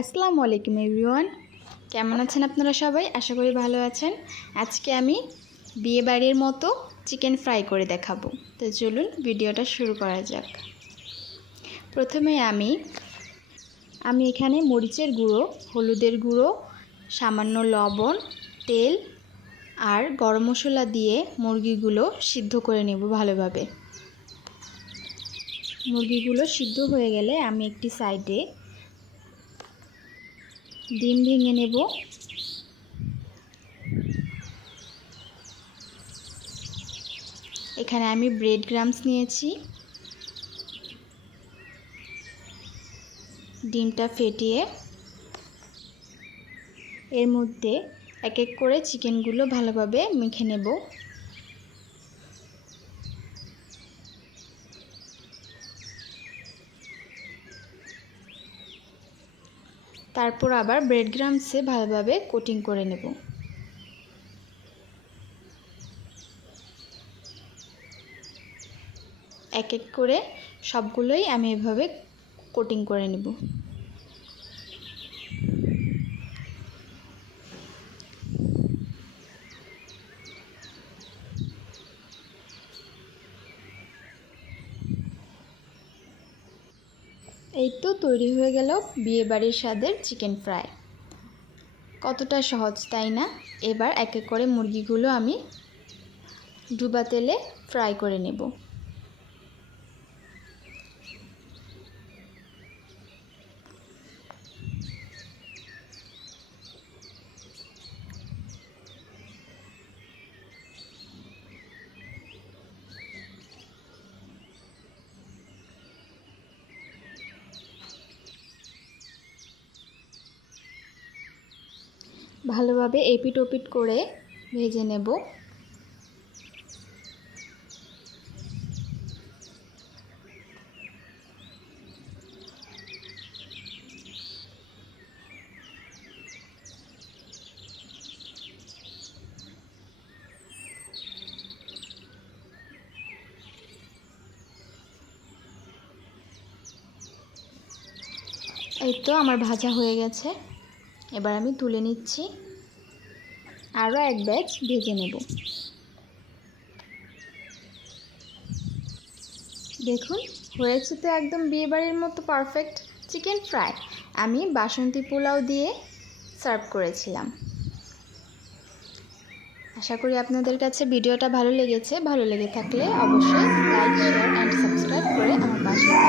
আসসালামু আলাইকুম এভরিওয়ান। কেমন আছেন আপনারা সবাই? আশা করি ভালো আছেন। আজকে আমি বিয়ে বাড়ির মতো চিকেন ফ্রাই করে দেখাবো। তো চলুন ভিডিওটা শুরু করা যাক। প্রথমে আমি আমি এখানে মরিচের গুঁড়ো, হলুদের গুঁড়ো, সামান্য লবণ, তেল আর গরম মশলা দিয়ে মুরগিগুলো সিদ্ধ করে নেব ভালোভাবে। মুরগিগুলো সিদ্ধ হয়ে গেলে আমি একটি সাইডে ডিম ভেঙে নেব। এখানে আমি ব্রেড গ্রামস নিয়েছি। ডিমটা ফেটিয়ে এর মধ্যে এক এক করে চিকেনগুলো ভালোভাবে মেখে নেব। তারপর আবার ব্রেড গ্রামসে ভালোভাবে কোটিং করে নেব। এক এক করে সবগুলোই আমি এভাবে কোটিং করে নেব। এই তো তৈরি হয়ে গেল বিয়েবাড়ির স্বাদের চিকেন ফ্রাই। কতটা সহজ, তাই না? এবার এক এক করে মুরগিগুলো আমি ডুবা তেলে ফ্রাই করে নেব। ভালোভাবে এপিট ওপিট করে ভেজে নেব। এই তো আমার ভাজা হয়ে গেছে। এবার আমি তুলে নিচ্ছি। আরও এক ব্যাচ ভেজে নেব। দেখুন, হয়েছে তো একদম বিয়েবাড়ির মতো পারফেক্ট চিকেন ফ্রাই আমি বাসন্তী পোলাও দিয়ে সার্ভ করেছিলাম। আশা করি আপনাদের কাছে ভিডিওটা ভালো লেগেছে। ভালো লেগে থাকলে অবশ্যই লাইক শেয়ার অ্যান্ড সাবস্ক্রাইব করে আমার পাশে